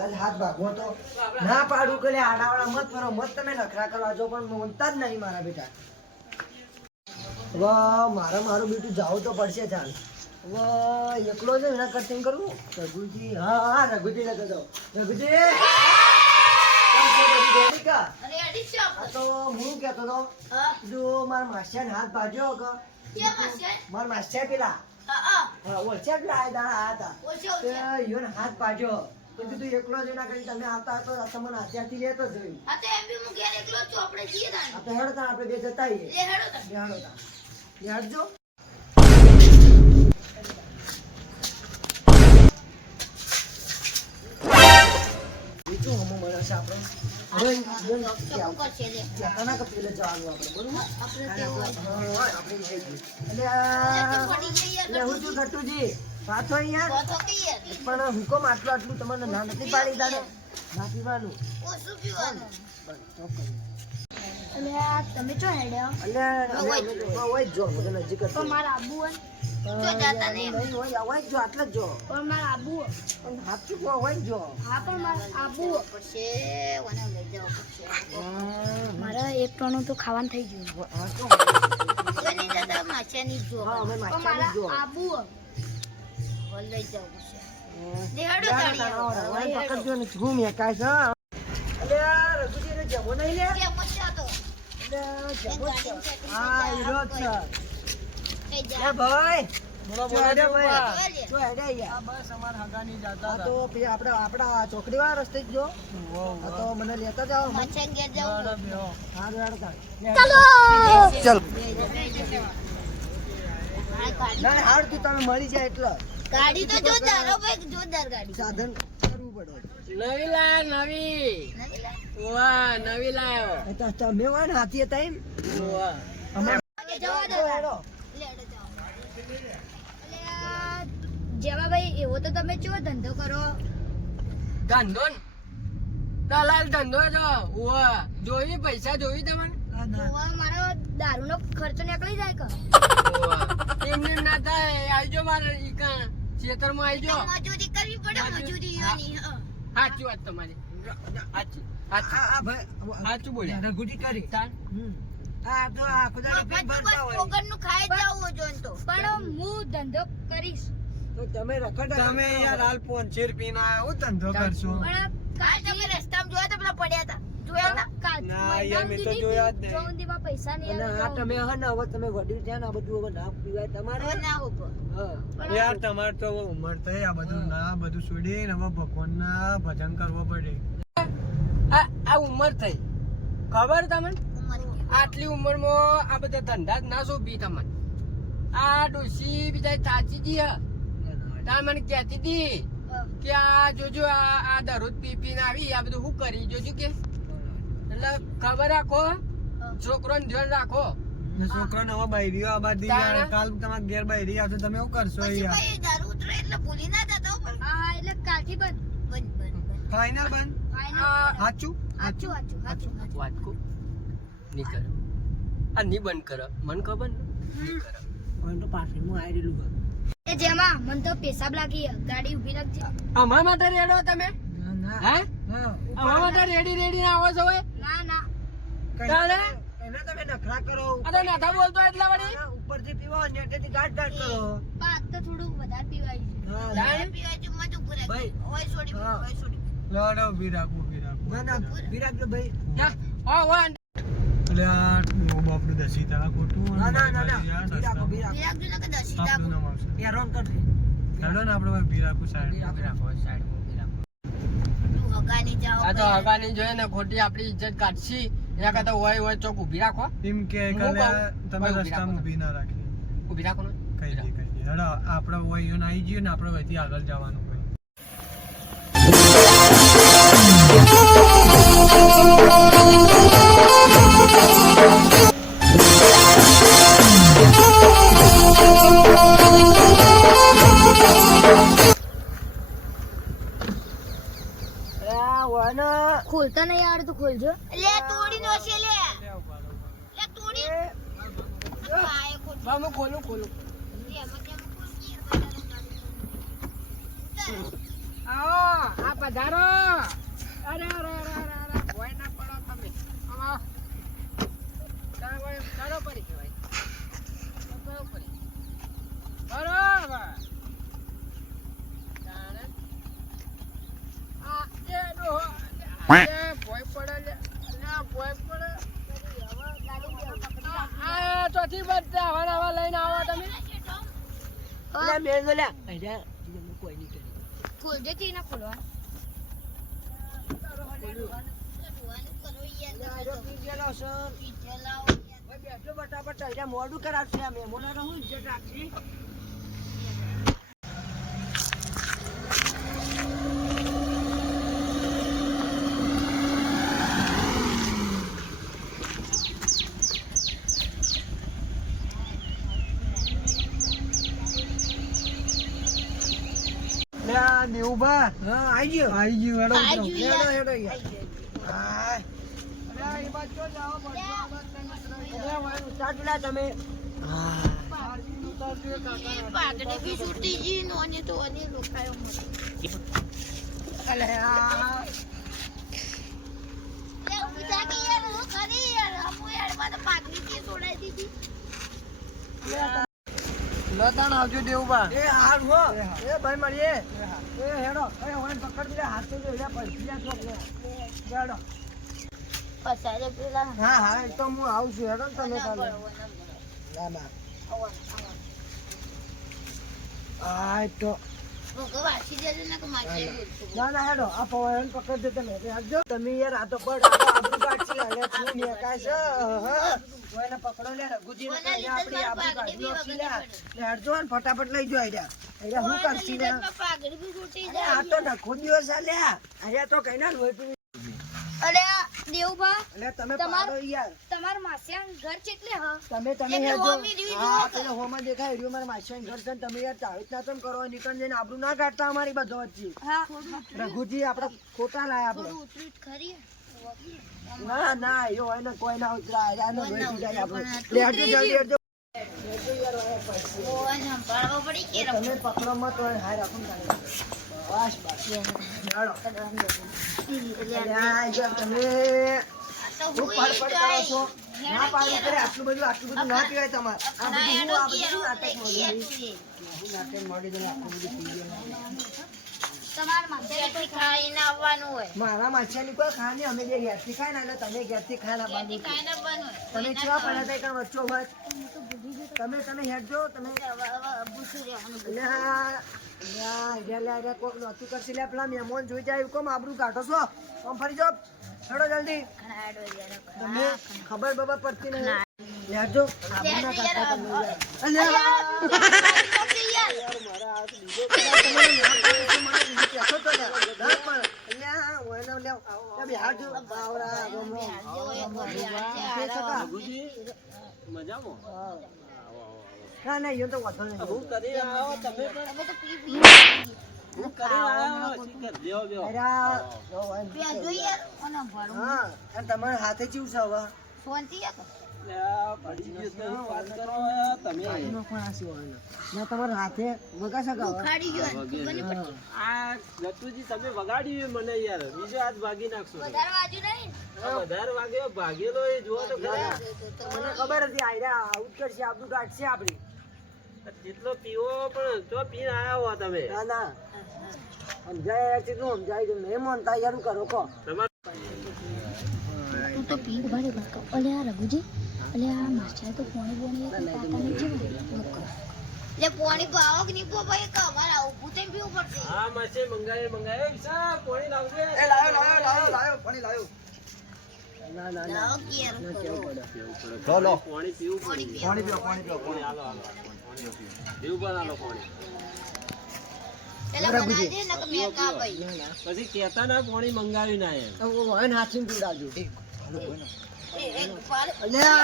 જ હાથ ભાગવો તો ના પાડું કે આડાવાળા મત ફરો મત તમે નખરા કરવા જો પણ મોનતા જ નહીં મારા બેટા. હવે મારે મારું બેટું જાવું તો પડશે ચાલ. હવે એકલો છે એના કટિંગ કરવું રઘુજી હા હા રઘુજી ને દો રઘુજી! તો હું કહેતો તો હા. મારા માસ્યાને હાથ ભાજ્યો કે? મારા માસ્ટર પેલા. હા હા. હા, પેલા આ દાડા હતા ઓછો હાથ પાડ્યો તો કીધું એકલો જ એના કરી તમે આવતા હતો તમને અત્યારથી લેતો જ રહ્યું આ તો એમ બી હું ઘેર એકલો છું આપણે જઈએ તા તો હેડો તા આપણે બે જતા આવીએ. હેડો તા હેડો તા હેડજો. બીજું હમું મળે છે આપણે. હવે હવે શું કરશે લે. કહેતા કે પેલે જવાનું આપણે બરોબર? આપણે હા, આપણે એટલે હું છું ગટુજી. પાછો કહીએ પણ હુકમ આટલું આટલું તમને ના નથી પાડી દાડે. ના પીવાનું. તમે ચો હેડ્યો હોય જ. જો બધા નજીક જ પણ મારા આબુ હોય. તો જાતા નહીં. નહીં હોય હોય જ જો આટલા જો પણ મારા આબુ હોય. પણ હોય જ હા પણ મારા આબુ હોય. પડશે મને લઈ જવું પડશે. હા, મારે એક ટણું તો ખાવાનું થઈ ગયું. લઈ જવું હેડો. પકડજો ને છે છે. છે ચોકડી વાળા રસ્તે જ તો મને લેતા જાઓ હાર, તું તમે મળી જાય એટલે ગાડી તો જોરદાર હો ભાઈ જોરદાર ગાડી. સાધન કરવું પડે. નવી લાયા નવી. વાહ નવી લાયો. તો તમે વાન હાથી હતા એમ. વાહ. અમારે જવા દો. લેડો જેવા જેવાભાઈ એવો તો તમે ચો ધંધો કરો. ધંધો ન? દલાલ ધંધો છો. વાહ જોઈ પૈસા જોઈ તમને? મારો દારૂનો ખર્ચો નીકળી જાય કે. એમને એમ ના થાય આવજો મારે ઈકા ખેતરમાં આવજો મજૂરી કરવી પડે મજૂરી સાચી વાત તમારી. સાચી આ સાચી. આ ભાઈ સાચું બોલ્યા. રઘુજી કરી. આ તો આ ખુદાની ભરતા હોય. પોગરનું ખાઈ જ જોન તો. પણ હું ધંધો કરીશ. તો તમે રખડ તમે યાર હાલ પીને આયા હું ધંધો કરશો. પણ કાલ તમે રસ્તામાં જોયા તો પેલા પડ્યા હતા. જોયા હતા? કા- ના, યાર, મેં તો જોયા જ નહીં. જો સુધીમાં પૈસા નહીં અને આ તમે હે ને હવે તમે વડીલ થયા ને આ બધું હવે ના પીવાય તમારે. ના ઊભો. હા. યાર તમારે તો ઉંમર થઈ આ બધું ના બધું છોડીને હવે ભગવાનના ભજન કરવો પડે. આ આ ઉંમર થઈ. ખબર તમને? આટલી ઉંમરમાં આ બધા ધંધા જ ના શોભી તમને. આ ડોસી બીજા ચાચી દી હા. તાર મને કહેતી હતી કે આ જોજો આ આ દરરોજ પી પીને આવી આ બધું શું કરી જોજો કે? એટલે ખબર રાખો છોકરોને ધ્યાન રાખો. છોકરો નવો બૈરીઓ આબાદ તાણે? કાલ તમારા ઘેર બૈરી આવશે તમે શું કરશો પછી ભાઈ ઉતરે એટલે ભૂલી ના જતા હા એટલે કાઠી બંધ. બંધ, બંધ, બંધ. બંધ? હાચું હાચું હાચું હાચું. વાત કો નહીં આ નહીં બંધ કરે. મને ખબર ને? કરે. પણ તો પાછળનું આવી રહેલું એ જેમાં મને તો પેશાબ લાગી ગાડી ઊભી રાખજે. અમારા માટે રેડો તમે? ના ના. હે? હા. રેડી રેડી આવો છો ના ના. તાણે? એને તમે નખરા કરો. આ તો બોલતો એટલા વળી. ના, ઉપરથી પીવો નેટેથી ગાંઠ ગાંઠ કરો. પણ તો થોડું વધારે પીવાય છે. હા. તાણે? પીવાય છે, મત ઊભું ભાઈ. ઓય છોડી ઓય છોડી. લડો ઊભી રાખો ના ના વિરાટભાઈ ભાઈ. હો, હો, એટલે આ બાપડું દસી તારા ખોટું ના ના ના ના વિરાકો વિરાકો કે દસી આપણું રાખો. નામ આવશે. હેડો ને આપણે ભાઈ સાઈડ ભીરાકુ સાઈડ હગાની જાઓ આ તો હગાની જોઈએ ને ખોટી આપણી ઇજ્જત કાઢશી. એના કરતા હોય હોય ચોક ઊભી રાખો એમ કે? તમે રસ્તામાં ઊભી ના રાખી. ઊભી રાખો ને? કઈ કઈ હેડો આપણે વહીઓ આવી જઈએ ને આપણે વહીથી આગળ જવાનું. ખોલતા નહીં આવડે તો ખોલજો. લે તોડી નો છે લે. લે તોડી. પાયે ખોલો. ખોલું? આવો આ પધારો. અરે અરે અરે અરે ભોય ના પડો તમે. આવો. ચાલો પડી ભાઈ. ચાલો પડી બરોબર. તાણે આ એ ડોહો એ ભોય પડે લે લે ભોય પડે આ- આ ચોથી બધા હવા હવા લઈને આવો તમે. લે મેં લે. અરે કોઈ નહીં કરી. ખોલજો તે ના ખોલવા મોડું કરાવશે આ મેમોના હું જ રાખશી લે આ દેવુભા હા આઈ ગયો આઈ ગયો હેડો. હેડો હેડો પેલા તમે હા છૂટી ગઈ નોની તો ઓની રોકાયો અલે આ લે કે હું છોડાઈ દીધી લતાણ આવજો દેવુભા એ હાલ હો એ ભાઈ મળીએ એ હેડો એ ઓને પકડ દે હાથ તો ગયા છો લે હેડો પસારે પેલા હા હા એ તો હું આવું છું હેડો તમે કાલે ના ના આ તો ને ના ના હેડો આ પવન પકડ દે તમે તમે યાર આ તો આપણું કાઢ છે તું હા કોઈને પકડો લે રઘુજી ને લીધે આપણી આપણું પાઘડી કાઢી બી લે લે ને ફટાફટ લઈ જો આઈડા આઈડા હું કરશી ને અરે આ તો નખો દિવસ આલ્યા અરે તો કઈ ના લોહી અરે આ દેવભા એટલે તમે પાડો યાર. તમાર માસ્યાન ઘર ચેટલે હ? તમે તમે એટલે હેડજો હોમી દીધું હા પેલો હોમાં દેખાય રહ્યો મારા માસીયાનું ઘર છે તમે યાર ચાવીત ના તમ કરો નીકળ જઈને આબરૂ ના કાઢતા અમારી બધો વચ્ચે. હા. રઘુજી આપણે ખોટા લાયા આપણે થોડું ખરી. ના ના એવો હોય ને કોઈ ના ઉતરાય. આને જાય આપણે લે જલ્દી તમે પકડો મત હોય હાય રાખો તારે. બસ માછિયા ની ઘેરો મારા કોઈ ખાવાની નહીં અમે ઘેરથી ખાય ને એટલે તમે ખાય ના ખાઈને આવવાનું તમે કેવા પડ્યા હતા વચ્ચો વાત તમે તમે હેડજો તમે મહેમાન જોઈ જાય કોમ આબરૂ કાઢો છો કોમ ફરી જાઓ હેડો જલ્દી ખબર બબર પડતી પાડો તો. ના પણ. તે. ના એ તો વાંધો નહીં. તમે તો પી પી અરે આ, જો હોય. બે જોઈએ અને ભરું. હા અને તમારા હાથે જીવ છે હવે. શાંતિ ભાગેલો એ જોવો તો ખરા મને ખબર હતી આયરા આઉટ કરશે આપણું કાઢશે આપડી જેટલો પીવો પણ જો પીને આવ્યા હો તમે. ના ના. સમજાય કેટલું સમજાય છે. મહેમાન માનતા યાર કરો કો તું તો પી ઊભા રે ઊભા અલે આ રઘુજી અલે આ માસ્યા તો પોણી બોણી કાકાને જેવા લે પોણી તો આવો કે નહીં પો ભાઈ? કે અમારે ઊભું થઈને પીવું પડશે. આ માસે મંગાવે મંગાવે. વિશા પોણી લાવજે. એ લાયો લાયો લાયો લાયો પોણી લાયો. ના ના ના. કેવું પડે પોણી પીવું પોણી પીવો. પાણી પીઓ પાણી પીઓ પોણી હાલો હાલો. પોણી પીવું પીવું પણ. હાલો પોણી પેલા બનાવી દે ને કે મેં કા ભાઈ. પછી કેતા ના પોણી મંગાવી ના એમ. તો હોય ને હાથીને પીવડાવજો. એ એક પાડ અલ્યા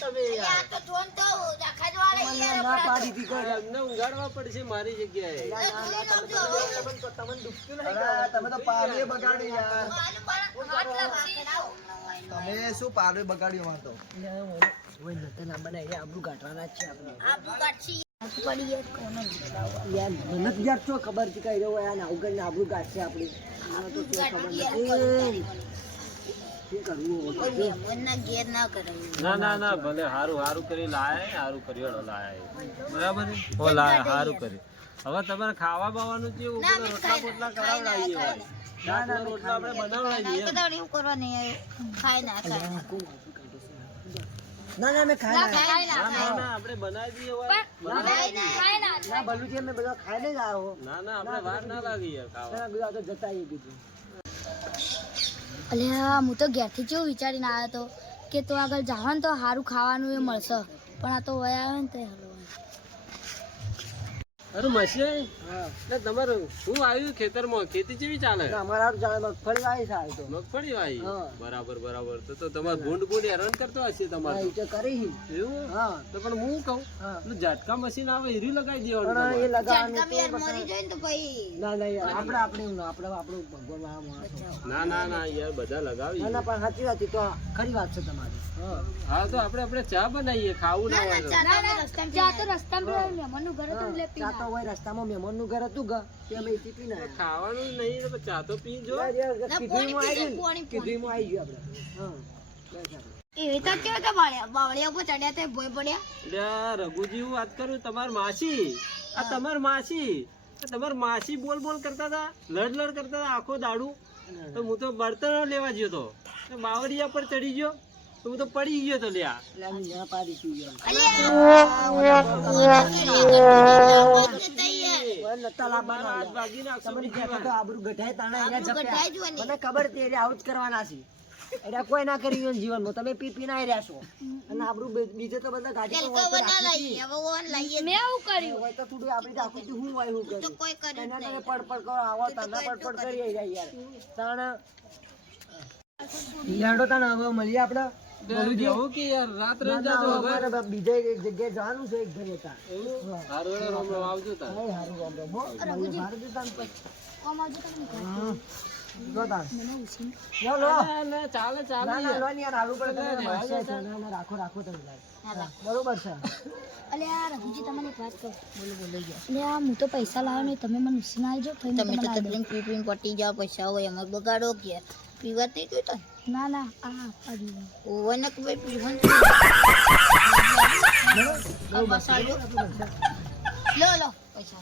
તમે આ તો જોન તો દાખા જ વાળે મને યાર ના પાડી હતી કોઈ અમને ઊંઘાડવા પડશે મારી જગ્યાએ. તમને તમે તો પાલે બગાડી યાર. તમે શું પાડે બગાડ્યો મારતો ઓય નતન બનાવી રે આબરૂ કાઢવાના છે આપણે. આબુ કાઢી પડી યાર કોનો યાર મને યાર શું ખબર છે કઈ રહ્યો યાર આવું કરીને આબરૂ કાઢશે આપણી. મને તો ખબર નથી. હવે? કોઈ મહેમાનના ઘેર ના ના ના ના ભલે હારું હારું કરી લાયા હારું કર્યો લાયા. બરાબર ને લાયા હારું કર્યું હવે તમારે ખાવા બાવાનું ના, અમે રોટલા બોટલા ના, કરાવડાવીએ. હોય. શાકના રોટલા આપણે બનાવડાવીએ. એવું કરવા નહીં ખાય ના. ખાય ના ના મેં ખાઈ ના આપણે બનાવી દઈએ. હોય. ના ભલું છે મેં બધા ખાઈને જ આવો. ના ના આપણે વાર ના લાગી યાર ખાવા. બધા તો જતા આવી બીજું. અલે હું તો ઘેરથી કેવું વિચારીને આવ્યો હતો કે તો આગળ જાવ ને તો સારું ખાવાનું એ મળશે. પણ આ તો વયા આવે ને તે હાલો અરે મશી હા એટલે તમારે શું આવ્યું ખેતરમાં? ખેતી કેવી ચાલે? અમારા ચાલે મગફળી વાવી થાય તો. મગફળી વાવી બરાબર બરાબર. તો તો તમારે ભૂંડ ભૂંડ હેરાન કરતો હશે તમારે તો. કરી હી. એવું? હા. તો પણ હું કહું હા. ઝટકા મશીન આવે એરી લગાવી દેવાનું પણ એ લગાવવાનું મરી જાય તો ભાઈ. ના ના યાર આપણે આપણે આપણે આપણું ભગવાન ના ના ના યાર બધા લગાવી. ના ના પણ સાચી વાત તો ખરી વાત છે તમારી. હા. તો આપણે આપણે ચા બનાવીએ ખાવું ના હોય ચા તો રસ્તામાં મહેમાનનું ઘરે તો એટલે ચા તો હોય રસ્તામાં મહેમાનનું ઘર હતું ગા તે અમે પીને આવ્યા. ખાવાનું નહીં તો ચા તો પી જો. યાર, કીધું એમાં આવી આવી ગયું આપણે. હા બસ તો કેવો તો બાળ્યા બાવળિયા ઉપર ચડ્યા તે ભોય પડ્યા એટલે રઘુજી હું વાત કરું તમાર માસી. આ તમાર માસી. તમાર માસી બોલ બોલ કરતા હતા લડ લડ કરતા હતા આખો દાડુ. તો હું તો બળતણ લેવા ગયો તો. તો બાવળિયા પર ચડી ગયો તો તો પડી ગયો તો લ્યા ના પાડી યાર. તો. મને ખબર એટલે આવું જ કરવાના છે એટલે કોઈ ના કરી ગયું જીવનમાં તમે પી પી ના રહ્યા છો અને આપણું બીજે તો બધા ગાડી તો તો મેં આવું કર્યું હોય તો થોડું આપણી આખું હું હોય હું તો કોઈ કર્યું એના તમે નહીં પડ પડ કરો આવો તને પડ પડ કરી રહ્યા યાર તાણે લેડો તાણે હવે મળીએ આપણે એટલે જવું કે યાર રાત્રે ના, જજો ના, હવે. અમારે બા- બીજે એક જગ્યાએ જવાનું છે એક ઘરે તાર એવું? હારું હેડો રામ રામ આવજો તાર. હાય હારું રામ રામ હો. ને. ના, ના, ના ના ને. ના ના રાખો રાખો તમે બરોબર છે. અલે આ રઘુજી તમને એક વાત કહું. બોલો બોલો આ તો પૈસા લાવ્યો નહીં તમે મને ઉછીને આવજો તમે તો પી પીને પટી જાઓ પૈસા હોય એમાં બગાડો કે પીવા નહીં જોઈ તો ના ના આ પડી વનક ભાઈ પીવન લો લો. પૈસા